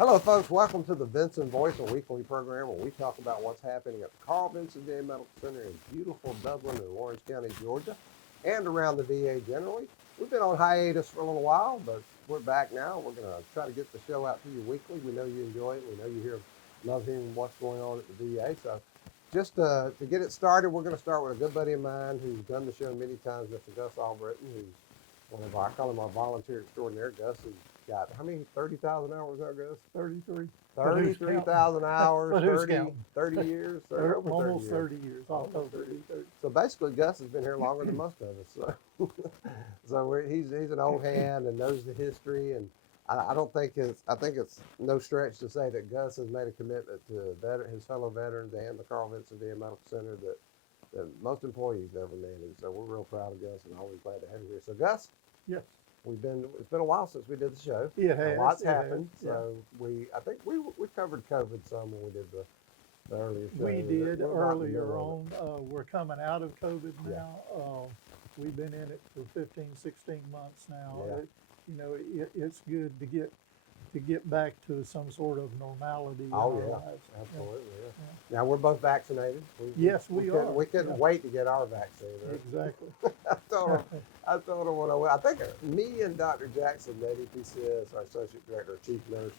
Hello, folks. Welcome to the Vinson Voice, a weekly program where we talk about what's happening at the Carl Vinson VA Medical Center in beautiful Dublin and Orange County, Georgia, and around the VA generally. We've been on hiatus for a little while, but we're back now. We're going to try to get the show out to you weekly. We know you enjoy it. We know you love hearing what's going on at the VA. So just to get it started, we're going to start with a good buddy of mine who's done the show many times, Mr. Gus Albritton, who's one of our, I call him our volunteer extraordinaire. Gus has got, how many, 30,000 hours now, Gus? 33. 33,000 hours, But who's 30 counting? 30 years? Almost 30 years. Almost 30. So basically, Gus has been here longer than most of us. So he's an old hand and knows the history. And I think it's no stretch to say that Gus has made a commitment to his fellow veterans and the Carl Vinson VA Medical Center that most employees never managed. So we're real proud of Gus and always glad to have you here. So Gus, Yes. it's been a while since we did the show. It has. A lot's It happened. has, yeah. So I think we covered COVID some when we did the earlier show. We did We're about in the earlier middle of it. on. We're coming out of COVID Yeah. now. We've been in it for 15, 16 months now. Yeah. It's good to get back to some sort of normality in Oh our yeah, lives. absolutely. Yeah. Now we're both vaccinated. Yes, we couldn't- are. We couldn't Yeah. wait to get our vaccine. Right? Exactly. I told her when I think me and Dr. Jackson, at EPCS, our associate director, chief nurse,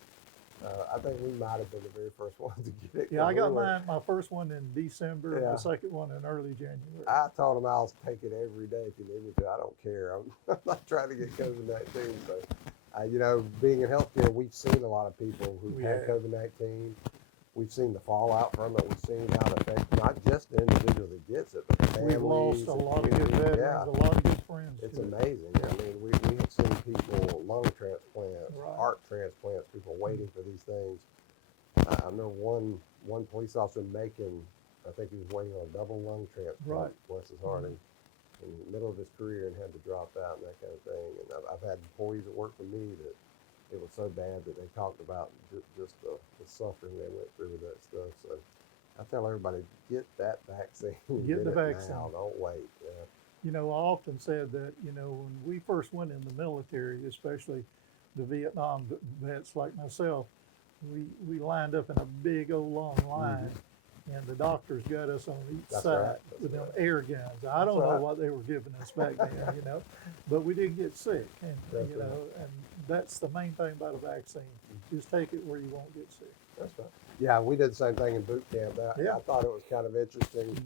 I think we might have been the very first ones to get it. Yeah, I got my first one in December and Yeah. the second one in early January. I told him I'll take it every day if you need me to. I don't care. I'm not trying to get COVID-19. So, being in healthcare, we've seen a lot of people who've We had have. COVID-19. We've seen the fallout from it. We've seen how it affects not just the individual that gets it, but the families. We've lost a the lot of good community. veterans, Yeah. a lot of good friends. It's to it. amazing. I mean, we have seen people, lung transplants, Right. heart transplants, people waiting for these things. I remember one police officer in Macon, I think he was waiting on a double lung transplant, Right. bless his heart, in the middle of his career and had to drop out and that kind of thing. And I've had employees that work for me that it was so bad that they talked about just the suffering they went through with that stuff. So I tell everybody, get that vaccine. Get the it vaccine. now. Don't wait. Yeah. I often said that, when we first went in the military, especially the Vietnam vets like myself, we lined up in a big old long line, and the doctors got us on each That's side right. That's with them right. air guns. I don't know what they were giving us back then, but we didn't get sick, and That's and that's the main thing about a vaccine. Just take it where you won't get sick. That's right. Yeah, we did the same thing in boot camp. Yeah. I thought it was kind of interesting.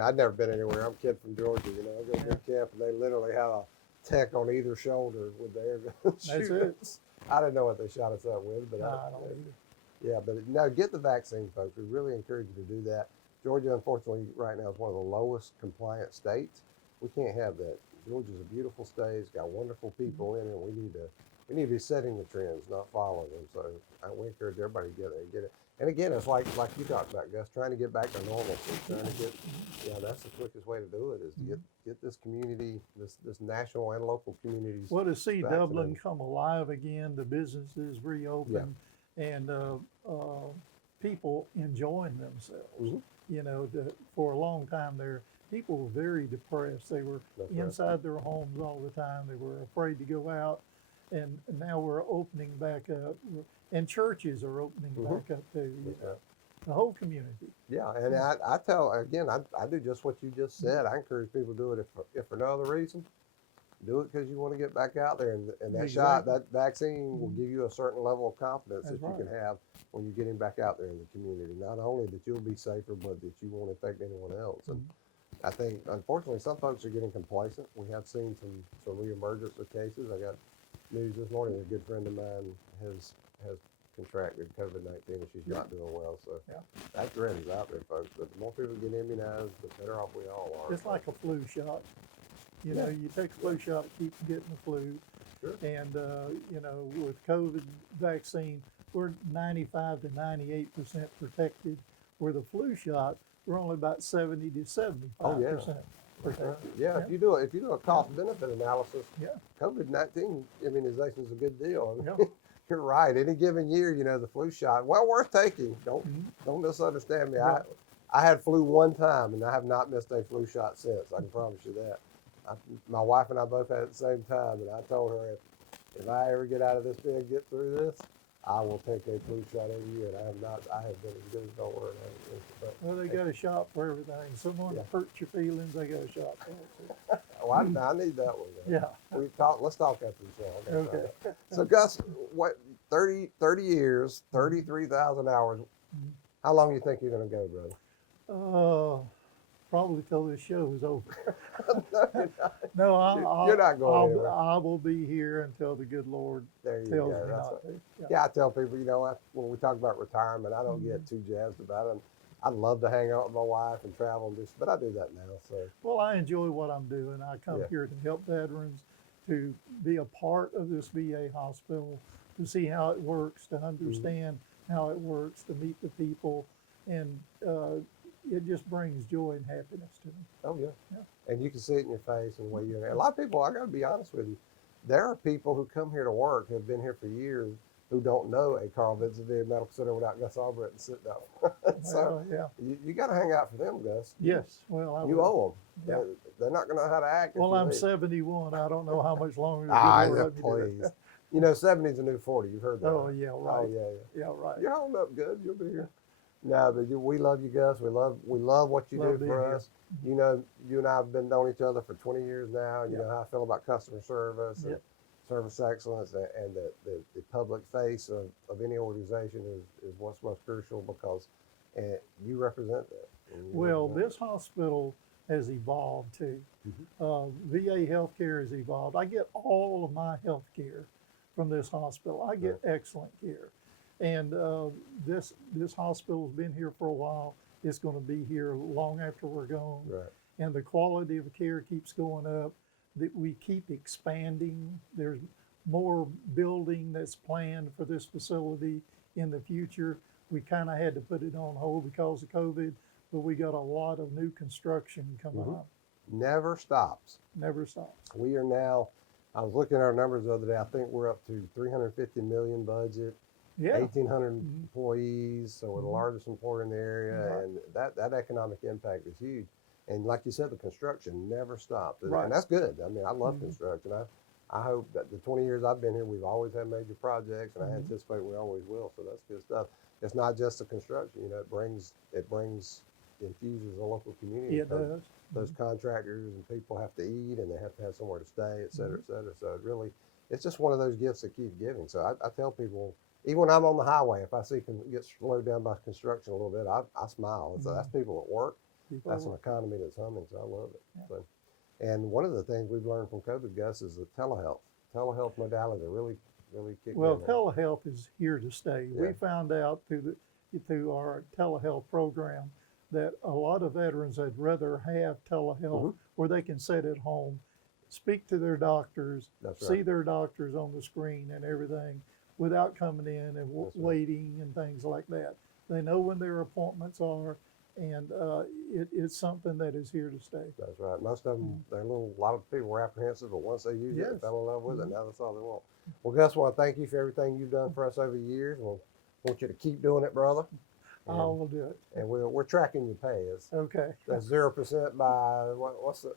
I'd never been anywhere. I'm a kid from Georgia. I go to boot camp, and they literally have a tech on either shoulder with their air gun. That's it. I didn't know what they shot us up with, but I don't either. yeah, but no, get the vaccine, folks. We really encourage you to do that. Georgia, unfortunately, right now is one of the lowest compliant states. We can't have that. Georgia's a beautiful state. It's got wonderful people in it. We need to be setting the trends, not following them. So we encourage everybody to get it. And again, it's like you talked about, Gus, trying to get back to normalcy, trying to get, that's the quickest way to do it is to get this community, this national and local communities. Well, to see vaccinated. Dublin come alive again, the businesses reopen, and people enjoying themselves. Mhm. For a long time there, people were very depressed. They were That's right. inside their homes all the time. They were afraid to go out, and now we're opening back up, and churches are opening back up too. That's right. The whole community. Yeah, and I tell, again, I do just what you just said. I encourage people to do it if for no other reason. Do it because you want to get back out there, and that shot, Exactly. that vaccine will give you a certain level of confidence That's that you right. can have when you're getting back out there in the community. Not only that you'll be safer, but that you won't infect anyone else. And I think, unfortunately, some folks are getting complacent. We have seen some reemergence of cases. I got news this morning. A good friend of mine has contracted COVID-19 and she's not doing well. So that threat is out there, folks. But the more people get immunized, the better off we all are. It's like a flu shot. You take a flu shot, keep getting the flu. Sure. And, with COVID vaccine, we're 95 to 98% protected. Where the flu shot, we're only about 70 to 75% protected. Yeah, if you do a cost benefit analysis, Yeah. COVID-19 immunization is a good deal. I mean, Yeah. You're right. Any given year, the flu shot, well worth taking. Don't misunderstand me. Right. I had flu one time, and I have not missed a flu shot since. I can promise you that. My wife and I both had it at the same time, and I told her if I ever get out of this bed, get through this, I will take a flu shot every year, and I have been as good as don't worry. Well, they got a shot for everything. Someone hurts your feelings, they got a shot for it. Oh, I need that one. Yeah. Let's talk after the show. Okay. So Gus, what, 30 years, 33,000 hours. How long do you think you're going to go, brother? Probably till this show is over. No, you're not going anywhere. I will be here until the good Lord tells me not to. Yeah, I tell people, when we talk about retirement, I don't get too jazzed about it. I'd love to hang out with my wife and travel and but I do that now. So. Well, I enjoy what I'm doing. I come here to help veterans, to be a part of this VA hospital, to see how it works, to understand how it works, to meet the people, and it just brings joy and happiness to me. Oh yeah. And you can see it in your face and the way you're. A lot of people, I got to be honest with you, there are people who come here to work who have been here for years who don't know a Carl Vinson VA Medical Center without Gus Albrecht and sit down. So you got to hang out for them, Gus. Yes. Well, you owe them. Yeah. They're not going to know how to act. Well, I'm 71. I don't know how much longer. Please. 70 is a new 40. You've heard that. Oh yeah, right. Oh yeah, right. You're holding up good. You'll be here. No, but we love you, Gus. We love what you do for us. You know, you and I have been knowing each other for 20 years now. You know how I feel about customer service and service excellence, and the public face of any organization is what's most crucial, because you represent that. Well, this hospital has evolved too. VA healthcare has evolved. I get all of my health care from this hospital. I get excellent care. And this hospital's been here for a while. It's going to be here long after we're gone. Right. And the quality of care keeps going up. That we keep expanding. There's more building that's planned for this facility in the future. We kind of had to put it on hold because of COVID, but we got a lot of new construction coming up. Never stops. Never stops. We are now, I was looking at our numbers the other day, I think we're up to 350 million budget. 1,800 employees, so we're the largest employer in the area, and that economic impact is huge. And like you said, the construction never stopped, and that's good. I mean, I love construction. I hope that the 20 years I've been here, we've always had major projects, and I anticipate we always will. So that's good stuff. It's not just the construction, it infuses the local community. It does. Those contractors and people have to eat, and they have to have somewhere to stay, et cetera, et cetera. So it's just one of those gifts that keep giving. So I tell people, even when I'm on the highway, if I see get slowed down by construction a little bit, I smile. So that's people at work. That's an economy that's humming. So I love it. So, and one of the things we've learned from COVID, Gus, is the telehealth modality really kicked in. Well, telehealth is here to stay. We found out through our telehealth program that a lot of veterans would rather have telehealth where they can sit at home, speak to their doctors, see their doctors on the screen and everything, without coming in and waiting and things like that. They know when their appointments are, and it's something that is here to stay. That's right. Most of them, a lot of people were apprehensive, but once they use it, they fell in love with it. Now that's all they want. Well, Gus, I want to thank you for everything you've done for us over the years. We want you to keep doing it, brother. I will do it. And we're tracking your pay. That's 0% by what's the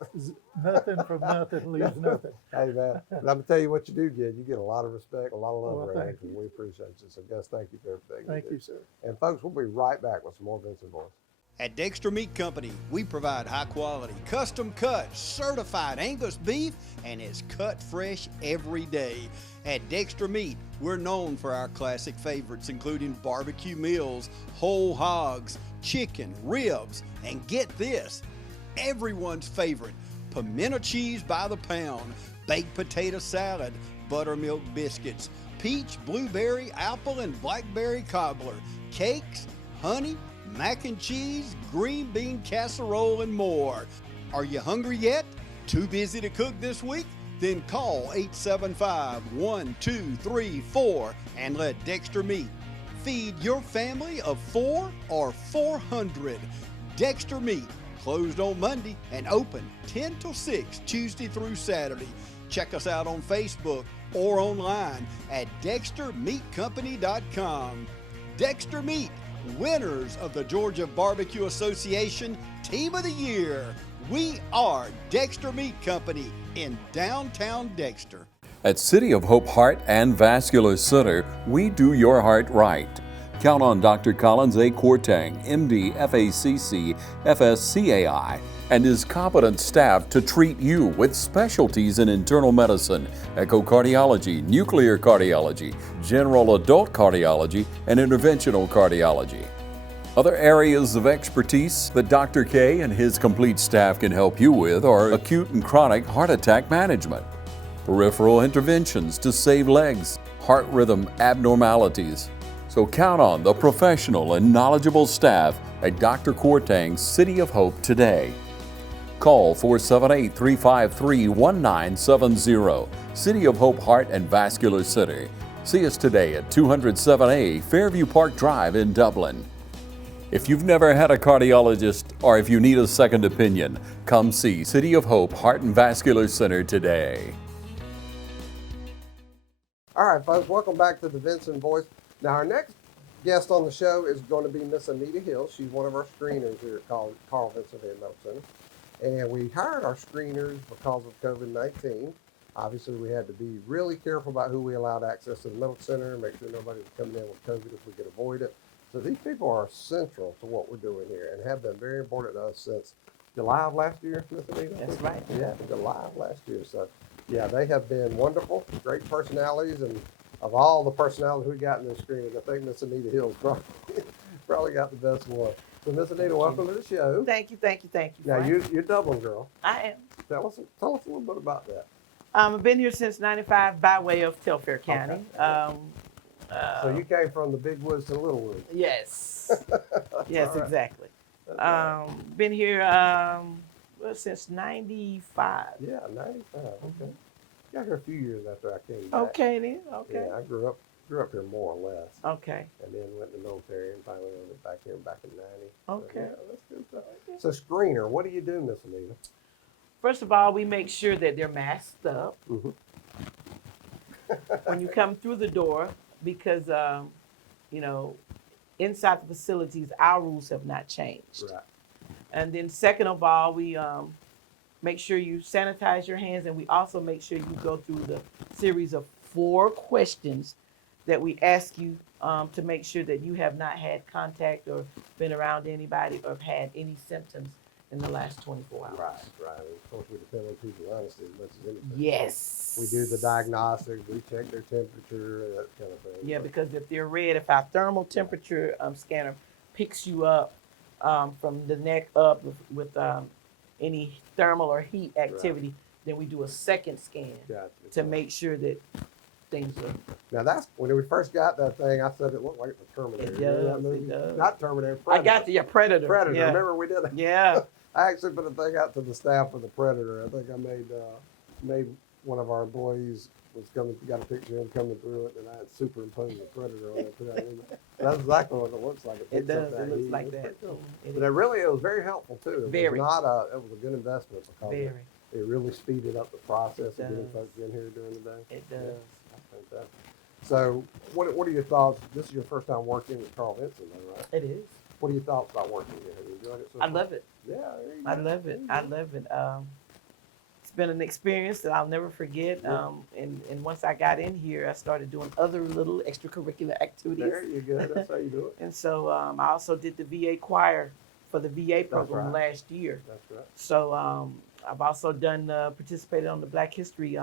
nothing from nothing leaves nothing. Hey man, but I'm gonna tell you what you do get. You get a lot of respect, a lot of love around thank you. We appreciate you. So Gus, thank you for everything. Thank you, sir. And folks, we'll be right back with some more Vinson Voice. At Dexter Meat Company, we provide high quality, custom cut, certified Angus beef, and it's cut fresh every day. At Dexter Meat, we're known for our classic favorites, including barbecue meals, whole hogs, chicken, ribs, and get this, everyone's favorite, pimento cheese by the pound, baked potato salad, buttermilk biscuits, peach, blueberry, apple, and blackberry cobbler, cakes, honey, mac and cheese, green bean casserole, and more. Are you hungry yet? Too busy to cook this week? Then call 875-1234 and let Dexter Meat feed your family of 4 or 400. Dexter Meat, closed on Monday and open 10 till 6 Tuesday through Saturday. Check us out on Facebook or online at DexterMeatCompany.com. Dexter Meat, winners of the Georgia Barbecue Association Team of the Year. We are Dexter Meat Company in downtown Dexter. At City of Hope Heart and Vascular Center, we do your heart right. Count on Dr. Collins A. Courtang, MD, FACC, FSCAI, and his competent staff to treat you with specialties in internal medicine, echocardiology, nuclear cardiology, general adult cardiology, and interventional cardiology. Other areas of expertise that Dr. K and his complete staff can help you with are acute and chronic heart attack management, peripheral interventions to save legs, heart rhythm abnormalities. So count on the professional and knowledgeable staff at Dr. Courtang's City of Hope today. Call 478-353-1970, City of Hope Heart and Vascular Center. See us today at 207A Fairview Park Drive in Dublin. If you've never had a cardiologist or if you need a second opinion, come see City of Hope Heart and Vascular Center today. All right, folks, welcome back to the Vinson Voice. Now, our next guest on the show is going to be Miss Anita Hill. She's one of our screeners here at Carl Vinson Medical Center. And we hired our screeners because of COVID-19. Obviously, we had to be really careful about who we allowed access to the medical center, make sure nobody was coming in with COVID if we could avoid it. So these people are central to what we're doing here and have been very important to us since July of last year, Miss Anita? That's right. Yeah, July of last year. So, yeah, they have been wonderful, great personalities, and of all the personalities we got in this screening, I think Miss Anita Hill's probably got the best one. So, Miss Anita, welcome to the show. Thank you. Now, you're Dublin girl. I am. Tell us a little bit about that. I've been here since '95 by way of Telfair County. Okay. So you came from the big woods to the little woods. Yes. Yes, all right. Exactly. That's right. Been here since '95. Yeah, 95. Okay. Got here a few years after I came back. Okay then. Okay. Yeah, I grew up here more or less, Okay. and then went in the military and finally went back here back in '90. Okay. So, yeah, that's good stuff. So screener, what do you do, Miss Anita? First of all, we make sure that they're masked up Mm-hmm. when you come through the door, because inside the facilities, our rules have not changed. Right. And then second of all, we make sure you sanitize your hands, and we also make sure you go through the series of 4 questions that we ask you to make sure that you have not had contact or been around anybody or had any symptoms in the last 24 hours. Right. Of course, we depend on people's honesty as much as anything. Yes. We do the diagnostics, we check their temperature, that kind of thing. Yeah, because if they're red, if our thermal temperature scanner picks you up from the neck up with any thermal or heat activity, then we do a second scan Gotcha. to make sure that things are. Now that's when we first got that thing. I said it looked like the Terminator. It Remember that does, movie? it does. Not Terminator. I Predator. got the Predator. Predator. Yeah. Remember we did that? Yeah. I actually put a thing out to the staff of the Predator. I think I made one of our employees got a picture of him coming through it, and I had superimposed the Predator on it. Put that in there. That's exactly what it looks like. It picks up does. that It looks heat. like It's that. pretty cool. It But it was very helpful too. It Very. was it was a good investment because Very. it really speeded up the process of getting does. folks in here during the day. It does. Yeah, fantastic. So, what are your thoughts? This is your first time working with Carl Vinson, though, right? It is. What are your thoughts about working here? Have you enjoyed it so I far? love it. Yeah, there you I go. love it. There I you go. love it. It's been an experience that I'll never forget. Yeah. And once I got in here, I started doing other little extracurricular activities. There you go. That's how you do it. And so I also did the VA choir for the VA program right. last year. That's right. So I've also participated on the Black History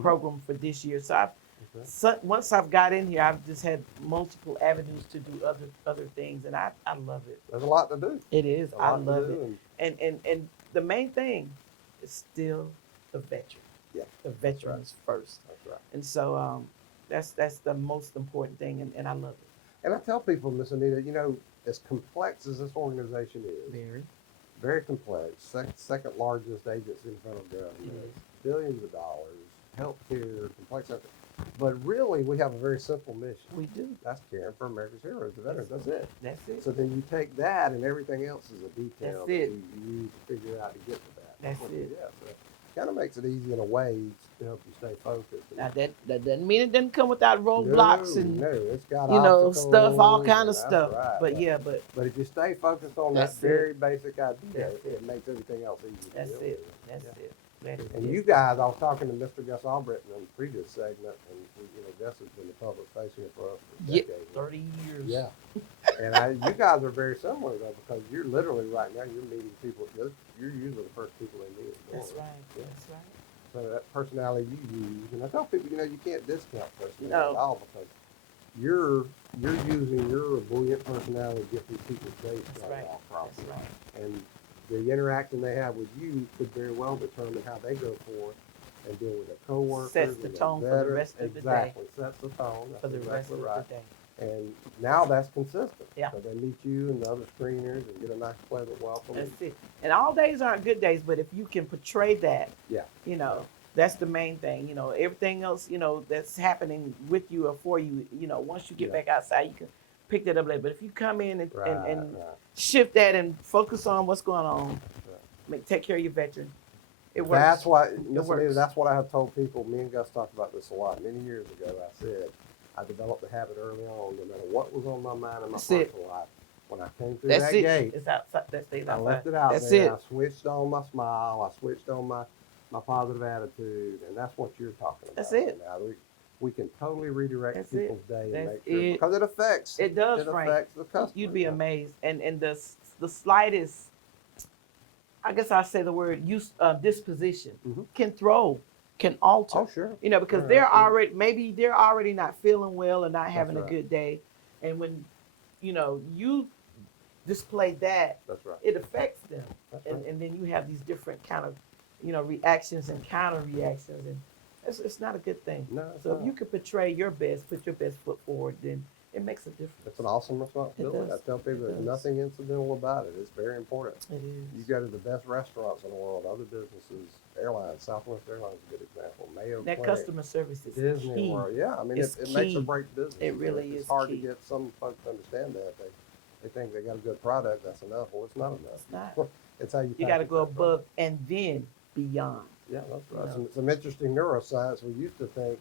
program for this year. So once I've got in here, I've just had multiple avenues to do other things, and I love it. There's a lot to do. It is. A I lot to love do, it. And the main thing is still the veteran. Yeah. The veteran right. is first. That's right. And so that's the most important thing, and I love it. And I tell people, Miss Anita, as complex as this organization is, Very. very complex, second largest agency in federal government, It billions of dollars, healthcare, complex healthcare. But really, we have a very simple mission. We do. That's caring for America's heroes, the veterans. That's it. That's it. So then you take that, and everything else is a detail That's that it. you use to figure out to get to that. That's what it. Yeah, so it kind of makes it easy in a way to help you stay focused. Now that doesn't mean it doesn't come without roadblocks no, and no, it's got stuff, all obstacles, kind of that's stuff. right, But right. yeah, but But if you stay focused on that That's it. very basic idea, That's it it. makes everything else easy. to that's deal it. with. That's Yeah. it. Glad it And is. you guys, I was talking to Mr. Gus Albritton in the previous segment, and Gus has been the public face here for us for Yeah, decades. 30 years. Yeah. And you guys are very similar though, because you're literally right now, you're meeting people, you're usually the first people they meet. That's right. That's right. So that personality you use, and I tell people, you can't discount personality No. at all, because you're using your buoyant personality to get these people's days That's started right. off properly. That's right. And the interaction they have with you could very well determine how they go forth and deal with their coworkers. Sets the and their tone for the veterans. rest of the day. Exactly, sets the tone. That's For the rest exactly of right. the day. And now that's consistent. Yeah. So they meet you and the other screeners and get a nice, pleasant welcome. That's it. And all days aren't good days, but if you can portray that, Yeah. that's the main thing. Everything else, that's happening with you or for you, once you get Yeah. back outside, you can pick that up later. But if you come in and, Right, and right. shift that and focus on what's going on, Right. take care of your veteran, it works. That's why, Miss works. Anita, that's what I have told people. Me and Gus talked about this a lot. Many years ago, I said, I developed a habit early on, no matter what was on my mind in my That's it. personal life, when I came through That's that it. gate, It's outside. That stays I outside. left it out That's there. it. I switched on my smile. I switched on my positive attitude, and that's what you're talking about. That's it. Now we can totally redirect That's it. people's day and That's make sure it. because it affects. It does, It Frank. affects the customer. You'd be yeah. amazed. And the slightest, I guess I say the word disposition Mhm. can alter. Oh sure. Because Sure, they're absolutely. maybe they're already not feeling well or not having a right. good day, and when you display that, That's right. it affects them, That's and, right. and then you have these different kind of reactions and counter reactions, and it's not a good thing. No, it's So if not. you could portray your best, put your best foot forward, then it makes a difference. It's an awesome responsibility. I does. tell people It there's does. nothing incidental about it. It's very important. It is. You go to the best restaurants in the world, other businesses, airlines, Southwest Airlines is a good example. Mayo That Clinic, customer service is Disney key. World. Yeah, I mean, It's it makes or key. breaks business. It really It's is hard key. to get some folks to understand that. They think they got a good product, that's enough. Well, it's not enough. It's not. It's how you You got to package go that product. above and then beyond. Yeah, that's right. Yeah. Some interesting neuroscience. We used to think,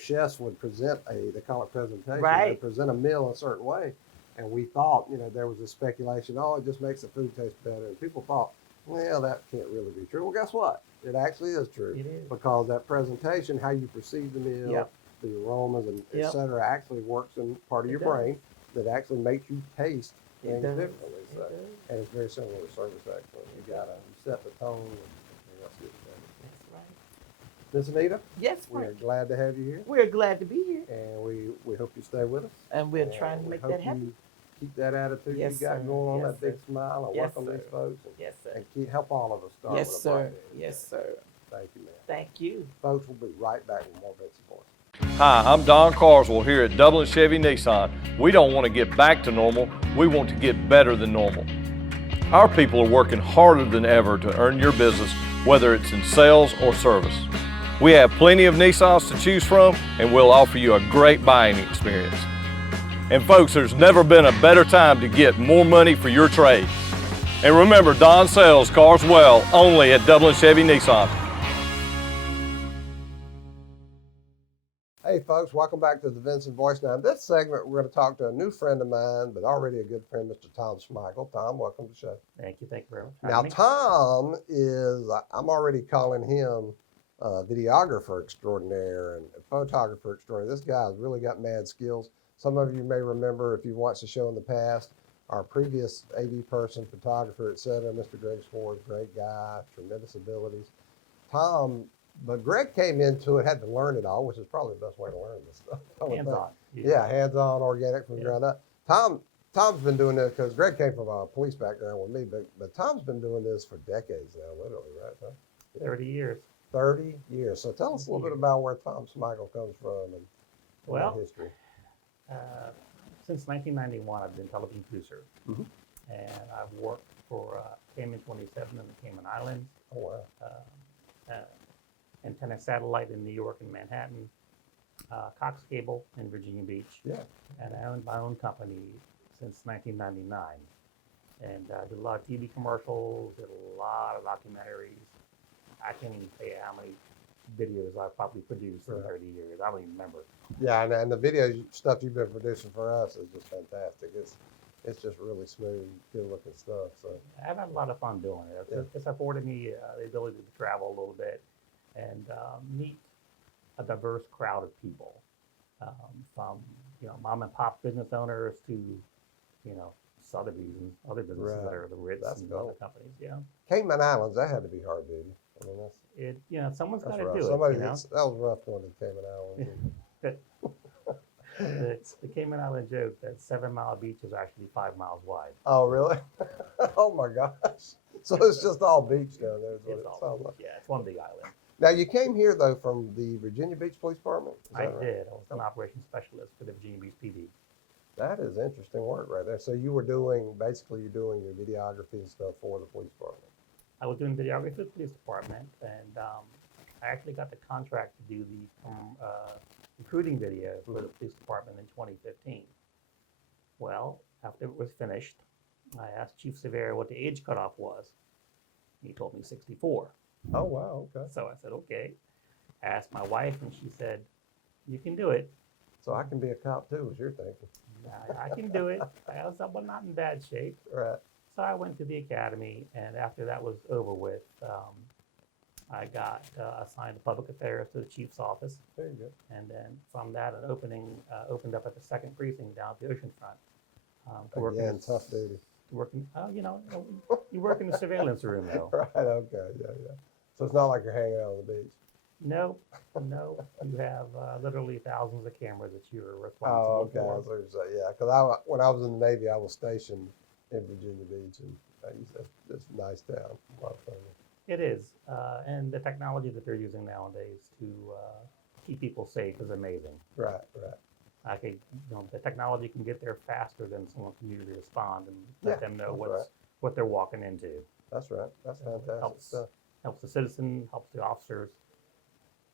chefs would present they call it presentation. Right. They present a meal a certain way. And we thought, there was this speculation, it just makes the food taste better. And people thought, well, that can't really be true. Well, guess what? It actually is true. It is. Because that presentation, how you perceive the meal, Yep. the aromas, and et Yep. cetera, actually works in part of It your does. brain that actually makes you taste It things does. differently. It So, does. and it's very similar to service excellence. You set the tone. And everything else gets better. That's right. Miss Anita, Yes, we are Frank. glad to have you here, We're glad to be here, and we hope you stay with us. and we're And trying to we make hope that happen. you keep that attitude Yes, you got sir. going on, Yes, that big sir. smile, and Yes, work on these sir. folks, Yes, sir. and help all of us start Yes, with a sir. bright day. Yes, sir. Thank you, man. Thank you. Folks, we'll be right back with more Vinson Voice. Hi, I'm Don Carswell here at Dublin Chevy Nissan. We don't want to get back to normal, we want to get better than normal. Our people are working harder than ever to earn your business, whether it's in sales or service. We have plenty of Nissans to choose from, and we'll offer you a great buying experience. And folks, there's never been a better time to get more money for your trade. And remember, Don sells cars well, only at Dublin Chevy Nissan. Hey, folks, welcome back to the Vinson Voice. Now, in this segment, we're going to talk to a new friend of mine, but already a good friend, Mr. Tom Schmeichel. Tom, welcome to the show. Thank you very much. Now, Tom is, I'm already calling him videographer extraordinaire and photographer extraordinaire. This guy's really got mad skills. Some of you may remember, if you've watched the show in the past, our previous AV person, photographer, etc., Mr. Greg Swartz, great guy, tremendous abilities. Tom, but Greg came into it, had to learn it all, which is probably the best way to learn this stuff. I would think. Hands-on. Yeah, hands-on, organic from the Yeah. ground up. Tom's been doing this because Greg came from a police background with me, but Tom's been doing this for decades now, literally, right, Tom? 30 years. 30 years. So tell us a little bit about where Tom Schmeichel comes from and Well, that history. Since 1991, I've been television producer. Mhm. And I've worked for Cayman 27 in the Cayman Islands, Oh, wow. Antenna Satellite in New York and Manhattan, Cox Cable in Virginia Beach. Yeah. And I owned my own company since 1999. And did a lot of TV commercials, did a lot of documentaries. I can't even tell you how many videos I've probably produced in Right. 30 years. I don't even remember. Yeah, and the video stuff you've been producing for us is just fantastic. it's just really smooth, good looking stuff. So I've had a lot of fun doing it. Yeah. It's afforded me the ability to travel a little bit and meet a diverse crowd of people, from mom and pop business owners to Sotheby's and other businesses Right. that are the Ritz That's and cool. other companies. Yeah, Cayman Islands, that had to be hard duty. I mean, someone's got that's to rough. do Somebody it. that was rough going to the Cayman Islands. The Cayman Island joke that 7 Mile Beach is actually 5 miles wide. Oh, really? Oh my gosh! So it's just all beach down there. Is what It's it all sounds like. yeah, it's one big island. Now you came here though from the Virginia Beach Police Department. Is I that right? did. I was an operations specialist for the Virginia Beach PD. That is interesting work right there. So you were doing basically you're doing your videography and stuff for the police department. I was doing videography for the police department, and I actually got the contract to do the recruiting video for the police department in 2015. Well, after it was finished, I asked Chief Severe what the age cutoff was. He told me 64. Oh wow, okay. So I said, okay. I asked my wife, and she said, you can do it. So I can be a cop too, was your thinking. I can do it. I was not in bad shape. Right. So I went to the academy, and after that was over with, I got assigned to public affairs to the chief's office. There you go. And then from that, an opening opened up at the 2nd Precinct down at the oceanfront. Again, tough duty. Working, you work in the surveillance room though. Right, okay, yeah. So it's not like you're hanging out on the beach. No, you have literally thousands of cameras that you're Oh, responsible okay. I for. was going to say, yeah, because when I was in the Navy, I was stationed in Virginia Beach, and it's a nice town, a lot of fun. It is, and the technology that they're using nowadays to keep people safe is amazing. Right. The technology can get there faster than someone can usually respond and let Yeah, them know that's what they're walking into. That's right. That's fantastic Helps. stuff. Helps the citizen, helps the officers,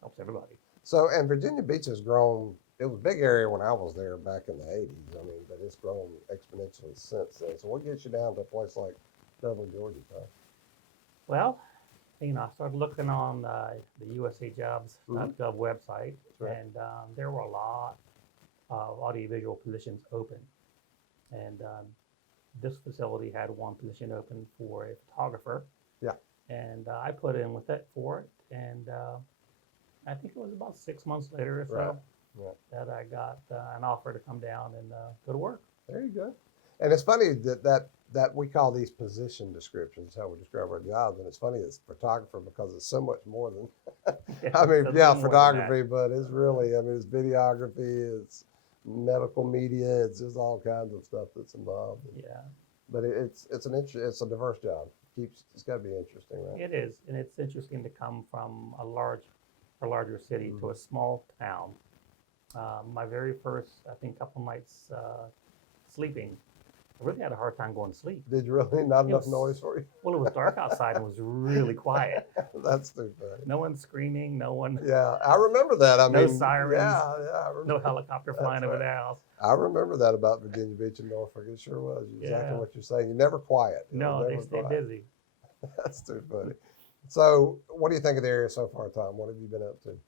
helps everybody. So, and Virginia Beach has grown. It was a big area when I was there back in the 80s. I mean, but it's grown exponentially since then. So what gets you down to a place like Dublin, Georgia, Tom? Well, I started looking on the usajobs.gov website, Right. and there were a lot of audiovisual positions open. And this facility had one position open for a photographer. Yeah. And I put in with it for it, and I think it was about 6 months later or so Right. that I got an offer to come down and go to work. There you go. And it's funny that we call these position descriptions, how we describe our jobs. And it's funny, it's photographer because it's so much more than, I mean, It's yeah, more than photography, but it's really, I mean, it's videography, it's medical media, it's just all kinds of stuff that's involved. Yeah. But it's a diverse job. It's got to be interesting, right? It is, and it's interesting to come from a larger city to a small town. My very first, I think, couple nights sleeping, I really had a hard time going to sleep. Did you really not It enough was- noise for you? Well, it was dark outside and it was really quiet. That's too funny. No one screaming, no one, Yeah, I remember that. I No mean, sirens, Yeah, I remember. no helicopter flying That's over right. the house. I remember that about Virginia Beach and Norfolk. It sure was. Exactly Yeah. what you're saying. You're never quiet. No, You're they never stay quiet. busy. That's too funny. So, what do you think of the area so far, Tom? What have you been up to?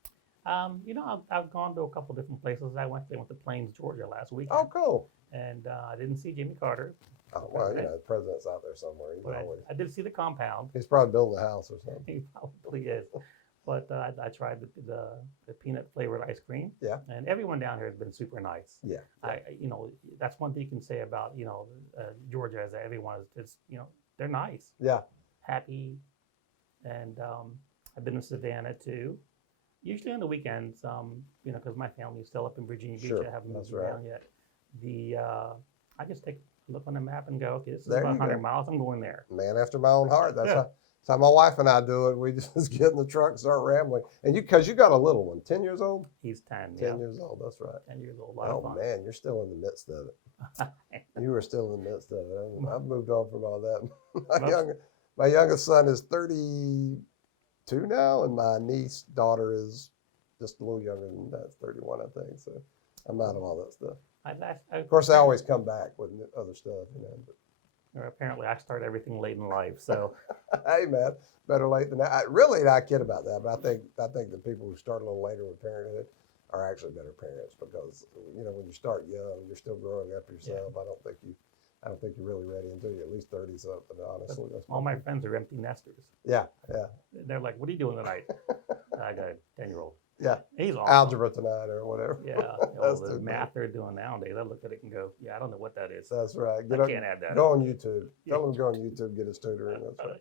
I've gone to a couple different places. I went to Plains, Georgia last weekend, Oh, cool. and I didn't see Jimmy Carter, Oh, well, the president's out there somewhere. He's but always. I did see the compound. He's probably building a house or something. He probably is. But I tried the peanut flavored ice cream. Yeah. And everyone down here has been super nice. Yeah. That's one thing you can say about Georgia is that everyone is they're nice, Yeah. happy, and I've been to Savannah too. Usually on the weekends, because my family is still up in Virginia Beach. Sure, I haven't that's moved right. around yet. I just take a look on the map and go, okay, this is There about you 100 go. miles. I'm going there. Man after my own heart. That's Yeah. how my wife and I do it. We just get in the truck and start rambling. And because you got a little one, 10 years old? He's 10. 10 years old, that's right. 10 years old. A lot of Oh, fun. man, you're still in the midst of it. You were still in the midst of it. I've moved on from all that. My youngest son is 32 now, and my daughter is just a little younger than that, 31, I think. So I'm out of all that stuff. Of course, I always come back with other stuff, Apparently, I start everything late in life. So, But hey, man, better late than that. I really not kid about that, but I think the people who start a little later with parenthood are actually better parents because when you start young, you're still growing up yourself. I don't think I don't think you're really ready until you're at least 30 something, honestly. That's All my friends are empty nesters. yeah, yeah, They're like, "What are you doing tonight?" I got a 10-year-old. yeah. He's awesome. Algebra tonight or whatever. Yeah, That's the too math they're doing nowadays. I look at it and go, "Yeah, I don't know what that is." That's right. I can't add that. Go on YouTube. Tell them to go on YouTube, get his tutoring. That's right.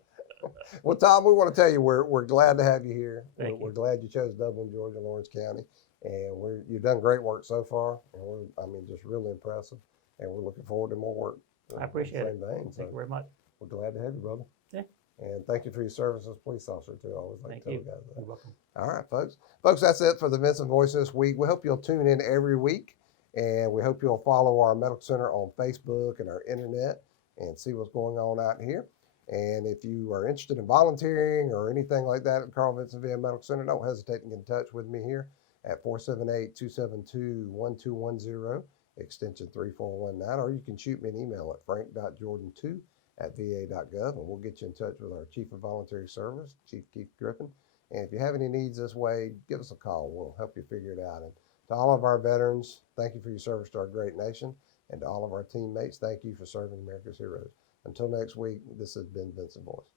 Well, Tom, we want to tell you we're glad to have you here. Thank We're you. glad you chose Dublin, Georgia, Lawrence County, and you've done great work so far. And just really impressive. And we're looking forward to more work. I appreciate it. Same vein. Thank So you very much. we're glad to have you, brother. Yeah. And thank you for your service as a police officer too. I always like Thank to tell you. you guys that. You're welcome. All right, folks. Folks, that's it for the Vinson Voice this week. We hope you'll tune in every week, and we hope you'll follow our medical center on Facebook and our internet and see what's going on out here. And if you are interested in volunteering or anything like that at Carl Vinson VA Medical Center, don't hesitate to get in touch with me here at 478-272-1210, extension 3419, or you can shoot me an email at frank.jordan2@va.gov, and we'll get you in touch with our Chief of Voluntary Service, Chief Keith Griffin. And if you have any needs this way, give us a call. We'll help you figure it out. And to all of our veterans, thank you for your service to our great nation. And to all of our teammates, thank you for serving America's heroes. Until next week, this has been Vinson Voice.